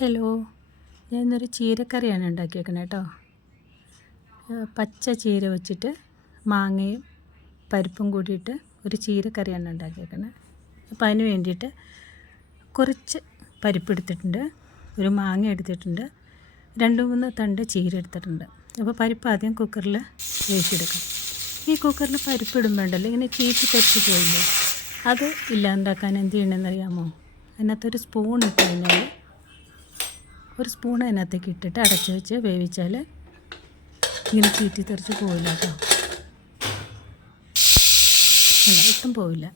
Hello. ഞാൻ ഇന്നൊരു ചീരക്കറിയാണ് ഉണ്ടാക്കിയേക്കണേ കേട്ടോ പച്ച ചീര വെച്ചിട്ട് മാങ്ങയും പരിപ്പും കൂടിയിട്ട് ഒരു ചീരക്കറിയാണ് ഉണ്ടാക്കിയേക്കണേ. അപ്പോൾ അതിന് വേണ്ടിയിട്ട് കുറച്ച് പരിപ്പ് എടുത്തിട്ടുണ്ട് ഒരു മാങ്ങ എടുത്തിട്ടുണ്ട് രണ്ട് മൂന്ന് തണ്ട് ചീര എടുത്തിട്ടുണ്ട്. അപ്പോൾ പരിപ്പ് ആദ്യം കുക്കറിൽ വേവിച്ചെടുക്കാം. ഈ കുക്കറിൽ പരിപ്പ് ഇടുമ്പോണ്ടല്ലോ ഇങ്ങനെ ചീറ്റി തെറിച്ച് പോയില്ലേ? അത് ഇല്ലാണ്ടാക്കാൻ എന്ത് ചെയ്യണമെന്നറിയാമോ അതിനകത്തൊരു സ്പൂൺ ഇട്ട് കഴിഞ്ഞാൽ ഒരു സ്പൂൺ അതിനകത്തേക്ക് ഇട്ടിട്ട് അടച്ച് വെച്ച് വേവിച്ചാൽ ഇങ്ങനെ ചീറ്റി തെറിച്ച് പോവില്ല കേട്ടോ. അല്ല ഒട്ടും പോവില്ല.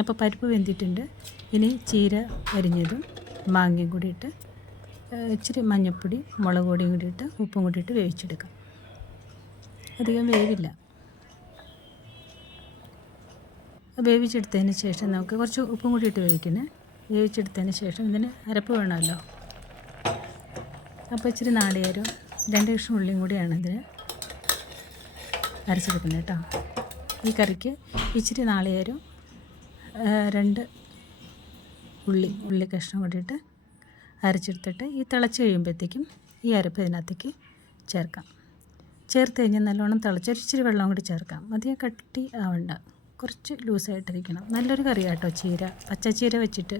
അപ്പോൾ പരിപ്പ് വെന്തിട്ടുണ്ട്. ഇനി ചീര അരിഞ്ഞതും മാങ്ങയും കൂടി ഇട്ട് ഇച്ചിരി മഞ്ഞൾപ്പൊടി മുളക് പൊടിയും കൂടി ഇട്ട് ഉപ്പും കൂടി ഇട്ട് വേവിച്ചെടുക്കാം. അധികം വേവില്ല. വേവിച്ചെടുത്തതിന് ശേഷം നമുക്ക് കുറച്ച് ഉപ്പും കൂടി ഇട്ട് വേവിക്കുന്നത് വേവിച്ചെടുത്തതിന് ശേഷം ഇതിന് അരപ്പ് വേണമല്ലോ. അപ്പോൾ ഇച്ചിരി നാളികേരം രണ്ട് കഷ്ണം ഉള്ളിയും കൂടിയാണ് ഇതിന് അരച്ചെടുക്കുന്നത് കേട്ടോ. ഈ കറിക്ക് ഇച്ചിരി നാളികേരം രണ്ട് ഉള്ളി ഉള്ളി കഷ്ണം കൂടിയിട്ട് അരച്ചെടുത്തിട്ട് ഈ തിളച്ച് കഴിയുമ്പോഴത്തേക്കും ഈ അരപ്പ് ഇതിനകത്തേക്ക് ചേർക്കാം. ചേർത്ത് കഴിഞ്ഞാൽ നല്ലോണം തിളച്ച് ഇച്ചിരി വെള്ളം കൂടി ചേർക്കാം. അധികം കട്ടി ആവണ്ട. കുറച്ച് ലൂസായിട്ടിരിക്കണം. നല്ലൊരു കറിയാട്ടോ ചീര പച്ചച്ചീര വെച്ചിട്ട്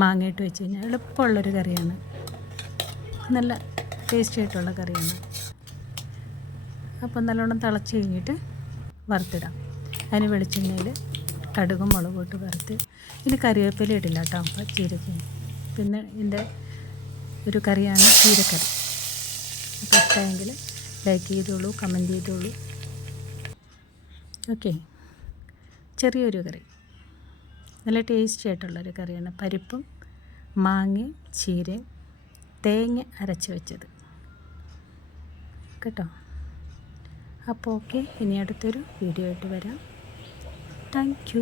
മാങ്ങയിട്ട് വെച്ച് കഴിഞ്ഞാൽ എളുപ്പമുള്ളൊരു കറിയാണ്. നല്ല ടേസ്റ്റി ആയിട്ടുള്ള കറിയാണ്. അപ്പം നല്ലോണം തിളച്ച് കഴിഞ്ഞിട്ട് വറുത്തിടാം. അതിന് വെളിച്ചെണ്ണയിൽ കടുകും മുളകും ഇട്ട് വറുത്ത്. ഇനി കറിവേപ്പില ഇടില്ല കേട്ടോ ചീരക്ക്. പിന്നെ ഇതിന്റെ ഒരു കറിയാണ് ചീരക്കറി. അപ്പോൾ ഇഷ്ടമെങ്കിൽ ലൈക്ക് ചെയ്തോളൂ കമന്റ് ചെയ്തോളൂ. ഓക്കെ ചെറിയൊരു കറി. നല്ല ടേസ്റ്റി ആയിട്ടുള്ളൊരു കറിയാണ് പരിപ്പും മാങ്ങയും ചീരയും തേങ്ങ അരച്ച് വെച്ചത്. കേട്ടോ? അപ്പോൾ ഓക്കെ ഇനി അടുത്തൊരു വീഡിയോ ആയിട്ട് വരാം. താങ്ക്